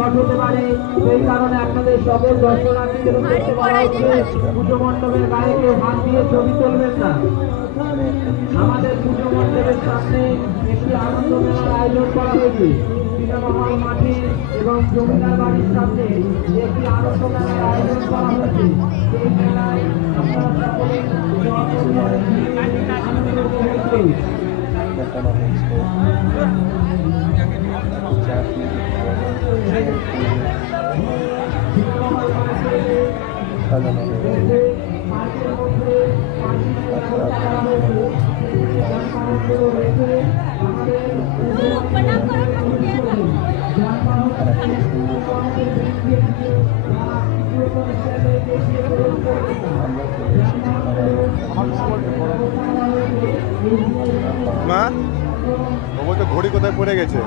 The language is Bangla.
হতে পারে, সেই কারণে আপনাদের সকল দর্শনার্থীদের উদ্দেশ্যে বলা হচ্ছে পুজো মণ্ডপের গায়ে কেউ হাত দিয়ে ছবি তুলবেন না। আমাদের পুজো মণ্ডপের সামনে একটি আনন্দ মেলার আয়োজন করা হয়েছে। সিনেমা মাঠে এবং জমিদার বাড়ির সামনে একটি আনন্দ মেলার আয়োজন করা হয়েছে। সেই মেলায় আপনারা সকলে আনন্দ উপভোগ করুন। মা ও বলছে ঘড়ি কোথায় পড়ে গেছে।